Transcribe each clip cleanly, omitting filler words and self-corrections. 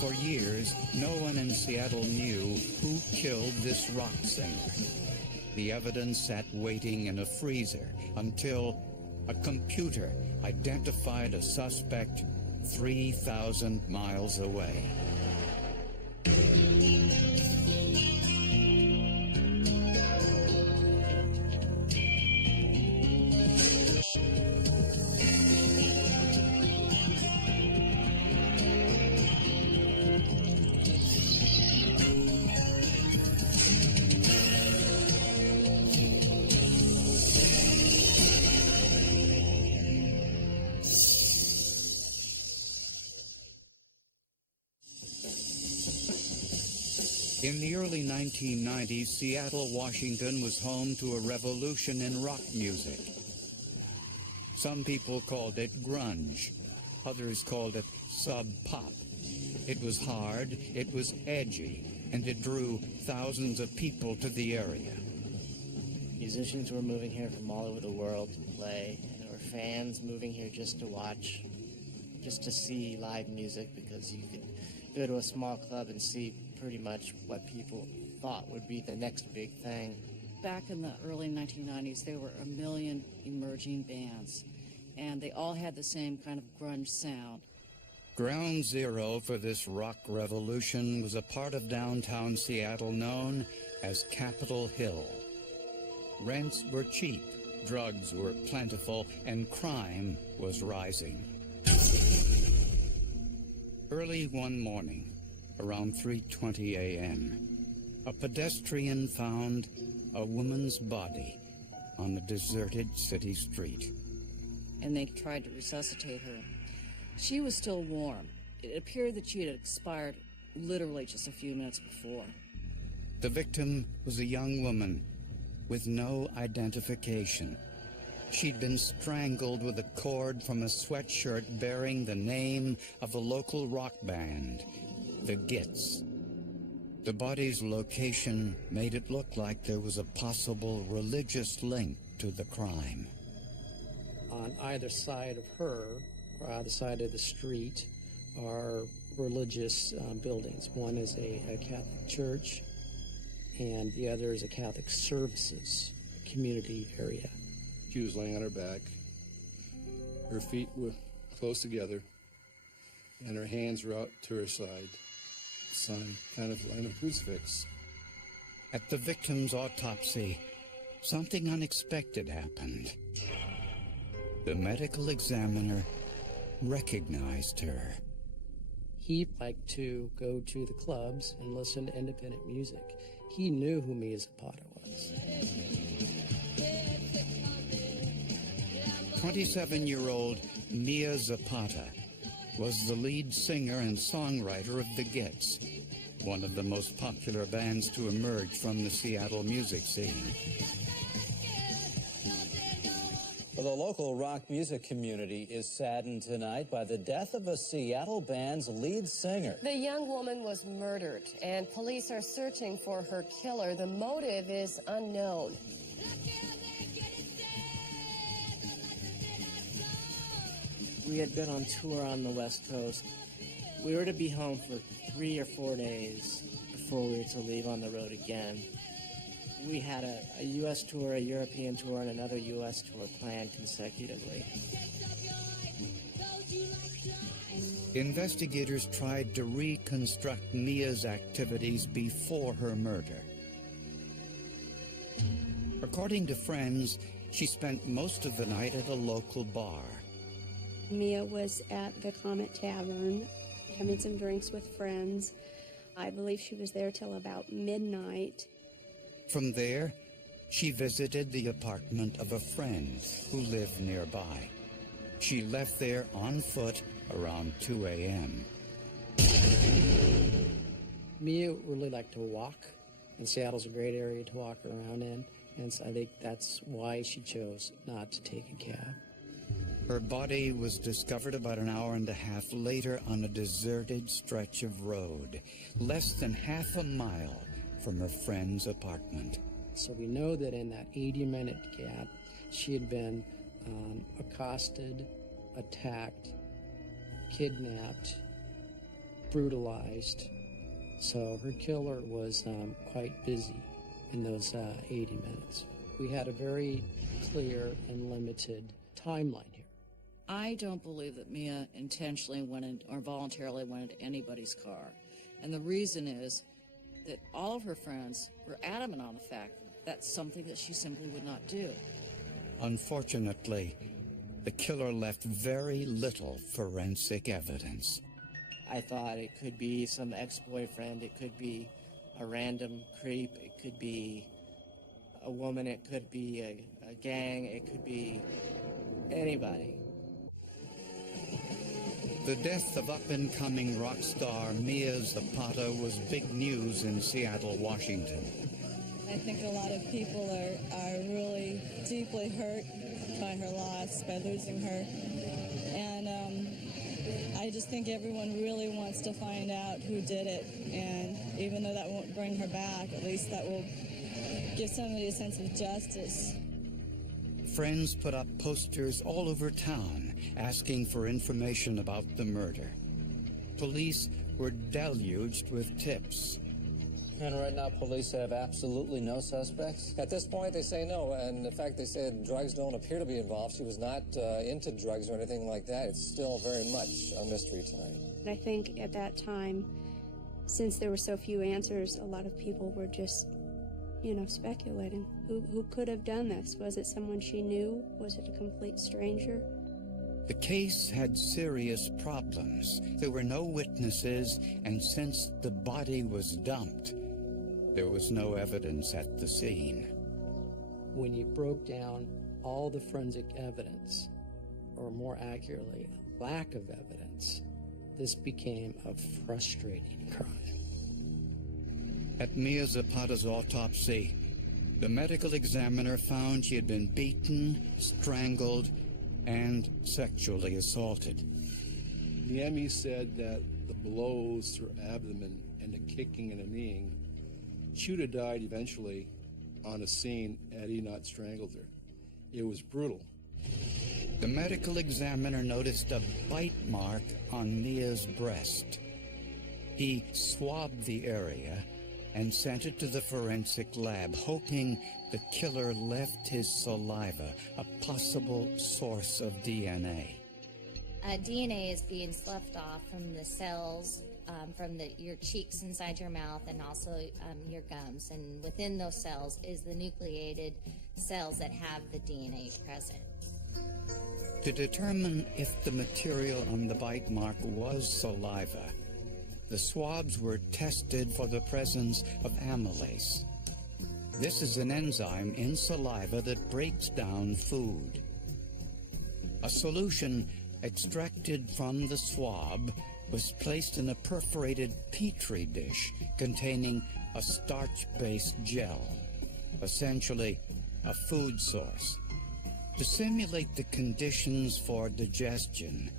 For years, no one in Seattle knew who killed this rock singer. The evidence sat waiting in a freezer until a computer identified a suspect 3,000 miles away. In the early 1990s, Seattle, Washington was home to a revolution in rock music. Some people called it grunge. Others called it sub-pop. It was hard, it was edgy, and it drew thousands of people to the area. Musicians were moving here from all over the world to play. There were fans moving here just to watch, just to see live music, because you could go to a small club and see pretty much what people thought would be the next big thing. Back in the early 1990s, there were a million emerging bands, and they all had the same kind of grunge sound. Ground zero for this rock revolution was a part of downtown Seattle known as Capitol Hill. Rents were cheap, drugs were plentiful, and crime was rising. Early one morning, around 3:20 a.m., a pedestrian found a woman's body on a deserted city street. And they tried to resuscitate her. She was still warm. It appeared that she had expired literally just a few minutes before. The victim was a young woman with no identification. She'd been strangled with a cord from a sweatshirt bearing the name of a local rock band, the Gits. The body's location made it look like there was a possible religious link to the crime. On either side of her, or either side of the street, are religious buildings. One is a Catholic church, and the other is a Catholic services community area. She was laying on her back. Her feet were close together, and her hands were out to her side. Sign, kind of like a crucifix. At the victim's autopsy, something unexpected happened. The medical examiner recognized her. He liked to go to the clubs and listen to independent music. He knew who Mia Zapata was. 27-year-old Mia Zapata was the lead singer and songwriter of the Gits, one of the most popular bands to emerge from the Seattle music scene. Well, the local rock music community is saddened tonight by the death of a Seattle band's lead singer. The young woman was murdered, and police are searching for her killer. The motive is unknown. We had been on tour on the West Coast. We were to be home for 3 or 4 days before we were to leave on the road again. We had a U.S. tour, a European tour, and another U.S. tour planned consecutively. Investigators tried to reconstruct Mia's activities before her murder. According to friends, she spent most of the night at a local bar. Mia was at the Comet Tavern, having some drinks with friends. I believe she was there till about midnight. From there, she visited the apartment of a friend who lived nearby. She left there on foot around 2 a.m. Mia really liked to walk, and Seattle's a great area to walk around in, and so I think that's why she chose not to take a cab. Her body was discovered about an hour and a half later on a deserted stretch of road, less than half a mile from her friend's apartment. So we know that in that 80-minute gap, she had been accosted, attacked, kidnapped, brutalized. So her killer was quite busy in those 80 minutes. We had a very clear and limited timeline here. I don't believe that Mia intentionally went in, or voluntarily went into anybody's car. And the reason is that all of her friends were adamant on the fact that that's something that she simply would not do. Unfortunately, the killer left very little forensic evidence. I thought it could be some ex-boyfriend, it could be a random creep, it could be a woman, it could be a gang, it could be anybody. The death of up-and-coming rock star Mia Zapata was big news in Seattle, Washington. I think a lot of people are really deeply hurt by her loss, by losing her. And I just think everyone really wants to find out who did it. And even though that won't bring her back, at least that will give somebody a sense of justice. Friends put up posters all over town asking for information about the murder. Police were deluged with tips. And right now, police have absolutely no suspects? At this point, they say no. And in fact, they said drugs don't appear to be involved. She was not into drugs or anything like that. It's still very much a mystery tonight. I think at that time, since there were so few answers, a lot of people were just, speculating. Who could have done this? Was it someone she knew? Was it a complete stranger? The case had serious problems. There were no witnesses, and since the body was dumped, there was no evidence at the scene. When you broke down all the forensic evidence, or more accurately, a lack of evidence, this became a frustrating crime. At Mia Zapata's autopsy, the medical examiner found she had been beaten, strangled, and sexually assaulted. The ME said that the blows to her abdomen and the kicking and the kneeing, she would have died eventually on a scene had he not strangled her. It was brutal. The medical examiner noticed a bite mark on Mia's breast. He swabbed the area and sent it to the forensic lab, hoping the killer left his saliva, a possible source of DNA. DNA is being sloughed off from the cells, from your cheeks inside your mouth, and also your gums. And within those cells is the nucleated cells that have the DNA present. To determine if the material on the bite mark was saliva, the swabs were tested for the presence of amylase. This is an enzyme in saliva that breaks down food. A solution extracted from the swab was placed in a perforated petri dish containing a starch-based gel, essentially a food source. To simulate the conditions for digestion,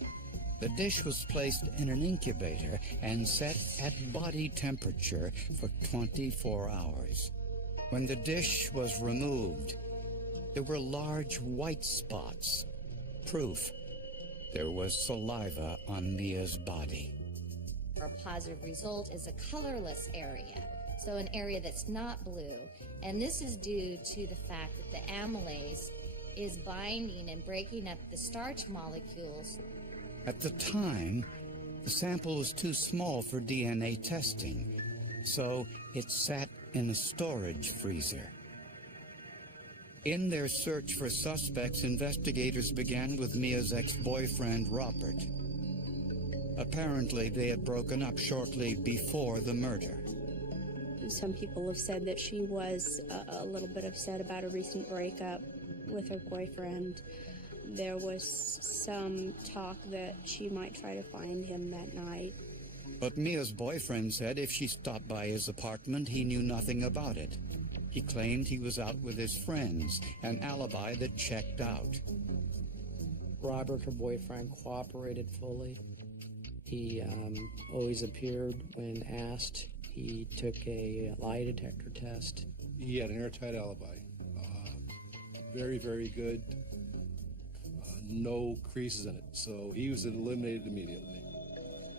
the dish was placed in an incubator and set at body temperature for 24 hours. When the dish was removed, there were large white spots, proof there was saliva on Mia's body. A positive result is a colorless area, so an area that's not blue, and this is due to the fact that the amylase is binding and breaking up the starch molecules. At the time, the sample was too small for DNA testing, so it sat in a storage freezer. In their search for suspects, investigators began with Mia's ex-boyfriend, Robert. Apparently, they had broken up shortly before the murder. Some people have said that she was a little bit upset about a recent breakup with her boyfriend. There was some talk that she might try to find him that night. But Mia's boyfriend said if she stopped by his apartment, he knew nothing about it. He claimed he was out with his friends, an alibi that checked out. Robert, her boyfriend, cooperated fully. He always appeared when asked. He took a lie detector test. He had an airtight alibi. Very, very good. No creases in it, so he was eliminated immediately.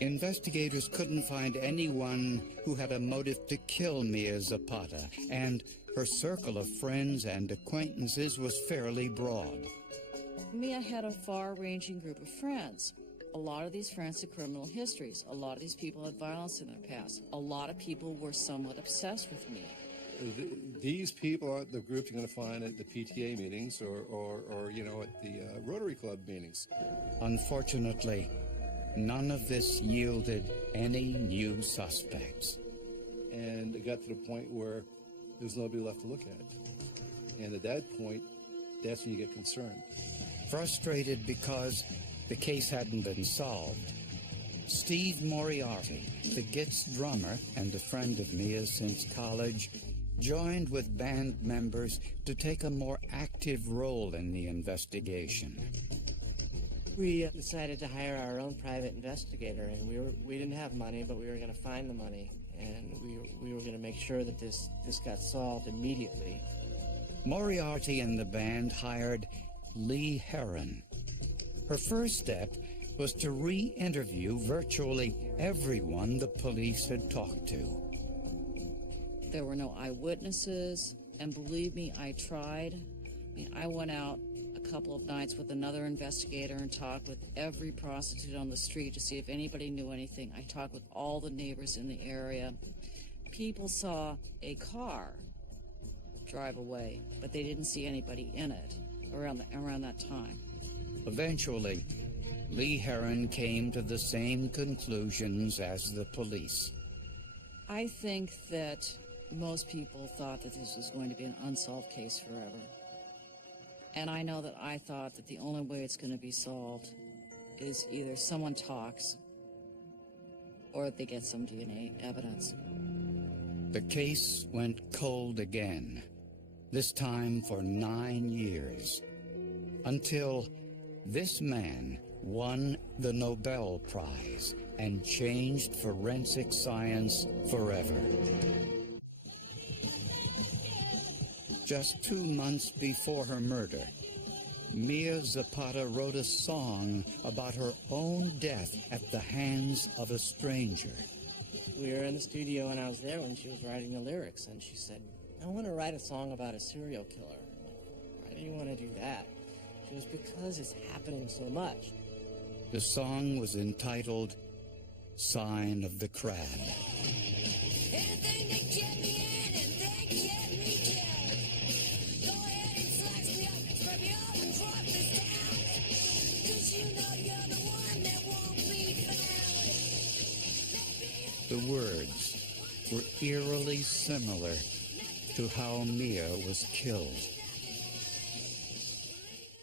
Investigators couldn't find anyone who had a motive to kill Mia Zapata, and her circle of friends and acquaintances was fairly broad. Mia had a far-ranging group of friends. A lot of these friends had criminal histories. A lot of these people had violence in their past. A lot of people were somewhat obsessed with Mia. These people aren't the group you're going to find at the PTA meetings or you know, at the Rotary Club meetings. Unfortunately, none of this yielded any new suspects. And it got to the point where there's nobody left to look at. And at that point, that's when you get concerned. Frustrated because the case hadn't been solved, Steve Moriarty, the Gits drummer and a friend of Mia's since college, joined with band members to take a more active role in the investigation. We decided to hire our own private investigator, and we didn't have money, but we were going to find the money, and we were going to make sure that this got solved immediately. Moriarty and the band hired Lee Heron. Her first step was to re-interview virtually everyone the police had talked to. There were no eyewitnesses, and believe me, I tried. I went out a couple of nights with another investigator and talked with every prostitute on the street to see if anybody knew anything. I talked with all the neighbors in the area. People saw a car drive away, but they didn't see anybody in it around that time. Eventually, Lee Heron came to the same conclusions as the police. I think that most people thought that this was going to be an unsolved case forever. And I know that I thought that the only way it's going to be solved is either someone talks or they get some DNA evidence. The case went cold again, this time for 9 years, until this man won the Nobel Prize and changed forensic science forever. Just 2 months before her murder, Mia Zapata wrote a song about her own death at the hands of a stranger. We were in the studio, and I was there when she was writing the lyrics, and she said, I want to write a song about a serial killer. Why do you want to do that? She goes, because it's happening so much. The song was entitled Sign of the Crab. The words were eerily similar to how Mia was killed.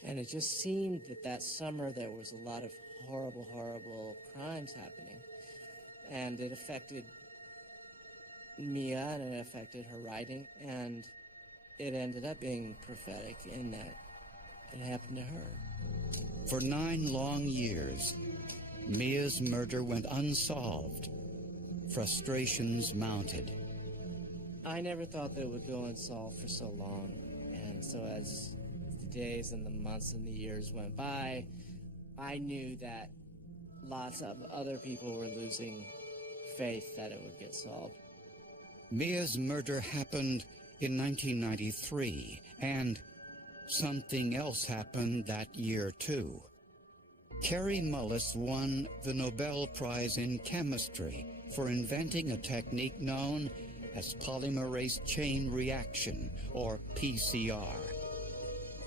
And it just seemed that summer there was a lot of horrible, horrible crimes happening. And it affected Mia, and it affected her writing, and it ended up being prophetic in that it happened to her. For 9 long years, Mia's murder went unsolved. Frustrations mounted. I never thought that it would go unsolved for so long. And so as the days and the months and the years went by, I knew that lots of other people were losing faith that it would get solved. Mia's murder happened in 1993, and something else happened that year, too. Kary Mullis won the Nobel Prize in Chemistry for inventing a technique known as polymerase chain reaction, or PCR.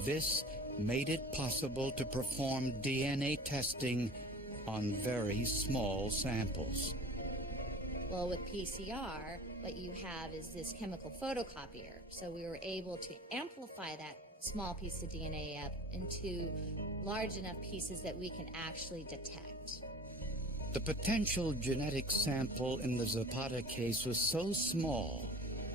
This made it possible to perform DNA testing on very small samples. Well, with PCR, what you have is this chemical photocopier. So we were able to amplify that small piece of DNA up into large enough pieces that we can actually detect. The potential genetic sample in the Zapata case was so small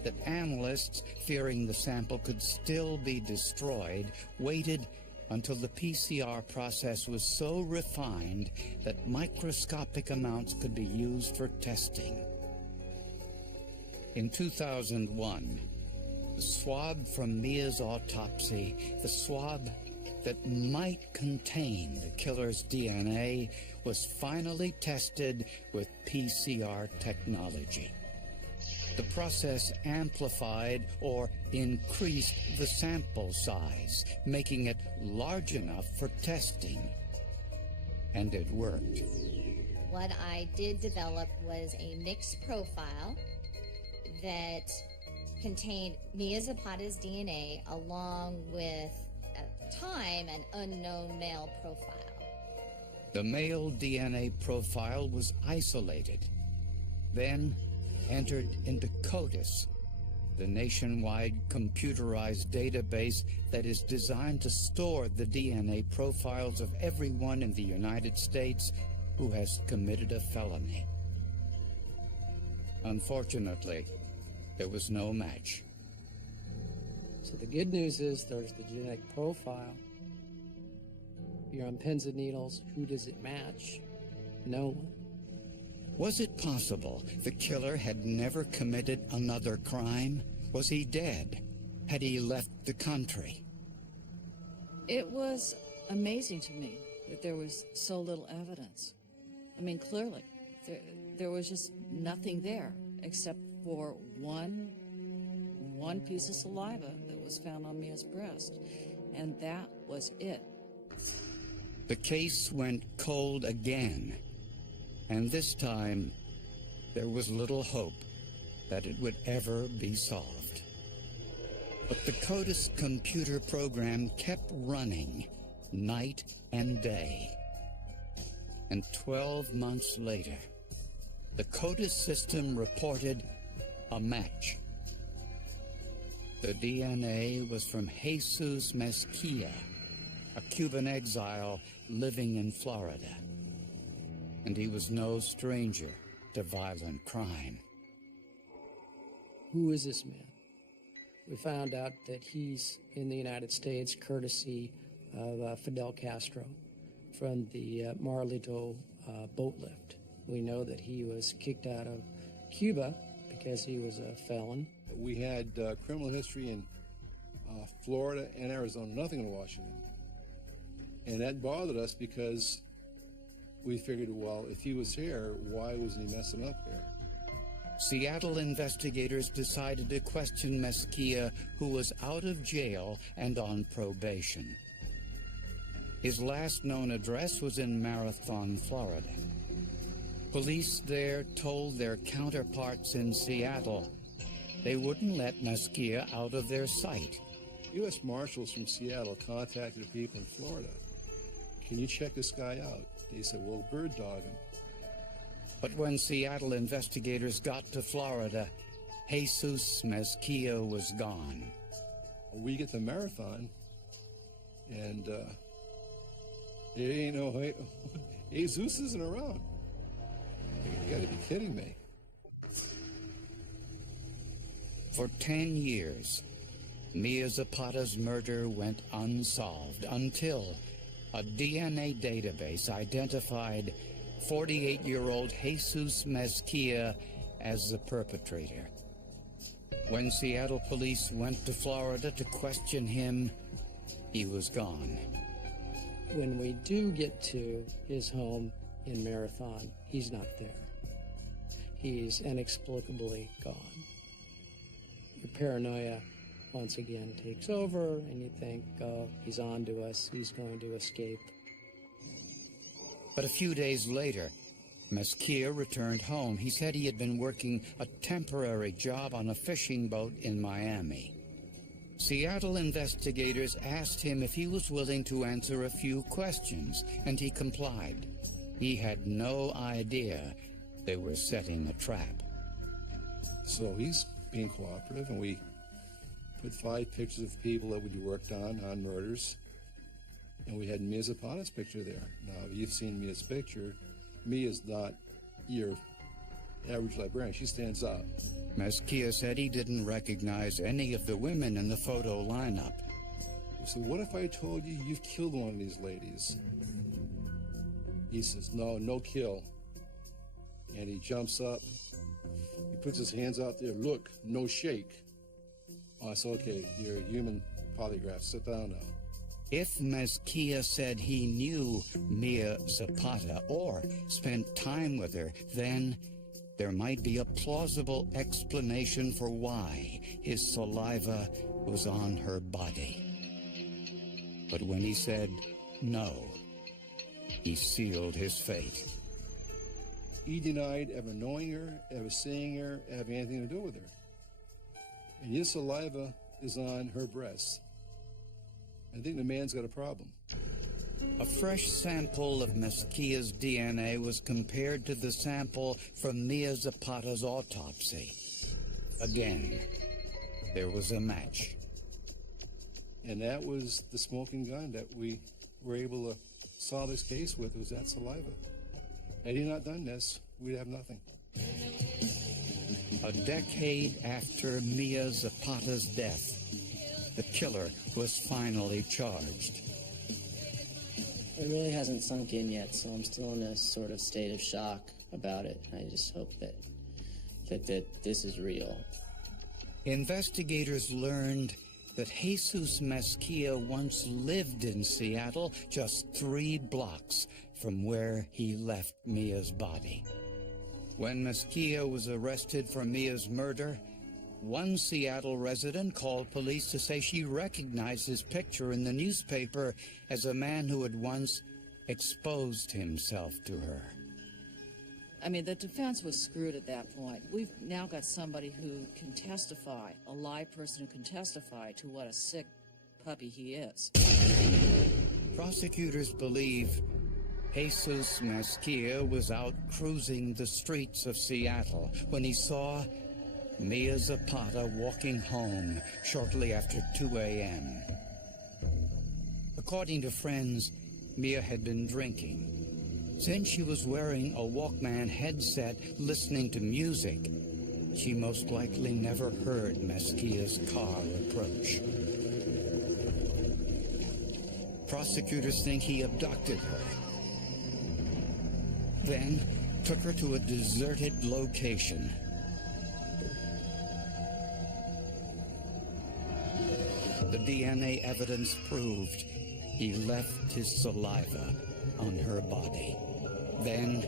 that analysts, fearing the sample could still be destroyed, waited until the PCR process was so refined that microscopic amounts could be used for testing. In 2001, the swab from Mia's autopsy, the swab that might contain the killer's DNA was finally tested with PCR technology. The process amplified or increased the sample size, making it large enough for testing. And it worked. What I did develop was a mixed profile that contained Mia Zapata's DNA along with, at the time, an unknown male profile. The male DNA profile was isolated, then entered into CODIS, the nationwide computerized database that is designed to store the DNA profiles of everyone in the United States who has committed a felony. Unfortunately, there was no match. So the good news is there's the genetic profile. You're on pins and needles. Who does it match? No one. Was it possible the killer had never committed another crime? Was he dead? Had he left the country? It was amazing to me that there was so little evidence. I mean, clearly, there was just nothing there except for one piece of saliva that was found on Mia's breast, and that was it. The case went cold again, and this time there was little hope that it would ever be solved. But the CODIS computer program kept running night and day. And 12 months later, the CODIS system reported a match. The DNA was from Jesus Mezquia, a Cuban exile living in Florida. And he was no stranger to violent crime. Who is this man? We found out that he's in the United States courtesy of Fidel Castro from the Marlito boat lift. We know that he was kicked out of Cuba because he was a felon. We had criminal history in Florida and Arizona, nothing in Washington. And that bothered us because we figured, well, if he was here, why wasn't he messing up here? Seattle investigators decided to question Mezquia, who was out of jail and on probation. His last known address was in Marathon, Florida. Police there told their counterparts in Seattle they wouldn't let Mezquia out of their sight. U.S. Marshals from Seattle contacted the people in Florida. Can you check this guy out? They said, well, bird dog him. But when Seattle investigators got to Florida, Jesus Mezquia was gone. We get the Marathon, and it ain't no Jesus isn't around. You gotta be kidding me. For 10 years, Mia Zapata's murder went unsolved until a DNA database identified 48-year-old Jesus Mezquia as the perpetrator. When Seattle police went to Florida to question him, he was gone. When we do get to his home in Marathon, he's not there. He's inexplicably gone. Your paranoia once again takes over, and you think, oh, he's on to us, he's going to escape. But a few days later, Mezquia returned home. He said he had been working a temporary job on a fishing boat in Miami. Seattle investigators asked him if he was willing to answer a few questions, and he complied. He had no idea they were setting a trap. So he's being cooperative, and we put 5 pictures of people that we worked on murders, and we had Mia Zapata's picture there. Now, you've seen Mia's picture. Mia's not your average librarian. She stands up. Mezquia said he didn't recognize any of the women in the photo lineup. So what if I told you you've killed one of these ladies? He says, no kill. And he jumps up. He puts his hands out there. Look, no shake. I said, okay, you're a human polygraph. Sit down now. If Mezquia said he knew Mia Zapata or spent time with her, then there might be a plausible explanation for why his saliva was on her body. But when he said no, he sealed his fate. He denied ever knowing her, ever seeing her, having anything to do with her. And his saliva is on her breasts. I think the man's got a problem. A fresh sample of Mezquia's DNA was compared to the sample from Mia Zapata's autopsy. Again, there was a match. And that was the smoking gun that we were able to solve this case with, was that saliva. Had he not done this, we'd have nothing. A decade after Mia Zapata's death, the killer was finally charged. It really hasn't sunk in yet, so I'm still in a sort of state of shock about it. I just hope that this is real. Investigators learned that Jesus Mezquia once lived in Seattle, just 3 blocks from where he left Mia's body. When Mezquia was arrested for Mia's murder, one Seattle resident called police to say she recognized his picture in the newspaper as a man who had once exposed himself to her. I mean, the defense was screwed at that point. We've now got somebody who can testify, a live person who can testify to what a sick puppy he is. Prosecutors believe Jesus Mezquia was out cruising the streets of Seattle when he saw Mia Zapata walking home shortly after 2 a.m. According to friends, Mia had been drinking. Since she was wearing a Walkman headset listening to music, she most likely never heard Mezquia's car approach. Prosecutors think he abducted her, then took her to a deserted location. The DNA evidence proved he left his saliva on her body, then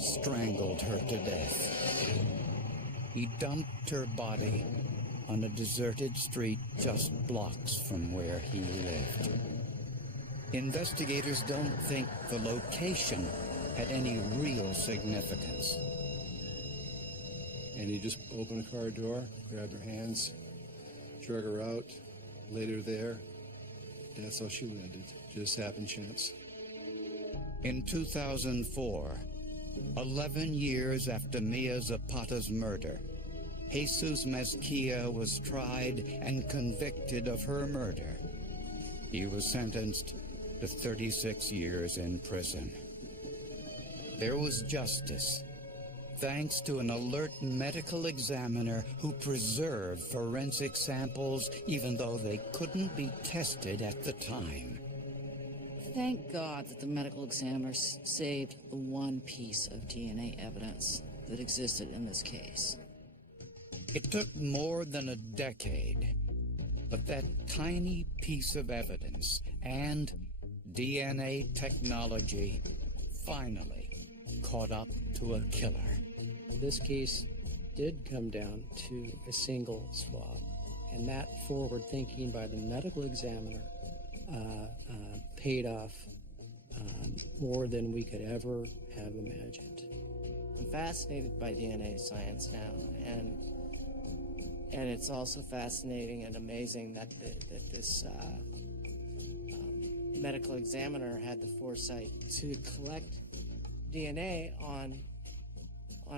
strangled her to death. He dumped her body on a deserted street just blocks from where he lived. Investigators don't think the location had any real significance. And he just opened a car door, grabbed her hands, drug her out, laid her there. That's how she landed. Just happened chance. In 2004, 11 years after Mia Zapata's murder, Jesus Mezquia was tried and convicted of her murder. He was sentenced to 36 years in prison. There was justice, thanks to an alert medical examiner who preserved forensic samples even though they couldn't be tested at the time. Thank God that the medical examiner saved the one piece of DNA evidence that existed in this case. It took more than a decade, but that tiny piece of evidence and DNA technology finally caught up to a killer. This case did come down to a single swab, and that forward thinking by the medical examiner paid off more than we could ever have imagined. I'm fascinated by DNA science now, and it's also fascinating and amazing that this medical examiner had the foresight to collect DNA on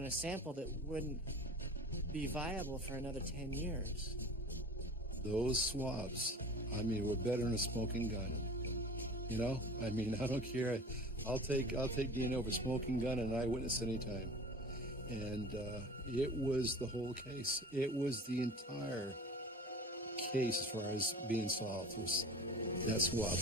a sample that wouldn't be viable for another 10 years. Those swabs, I mean, were better than a smoking gun. You know, I mean, I don't care. I'll take DNA over smoking gun and eyewitness anytime. And it was the whole case. It was the entire case as far as being solved was that swab.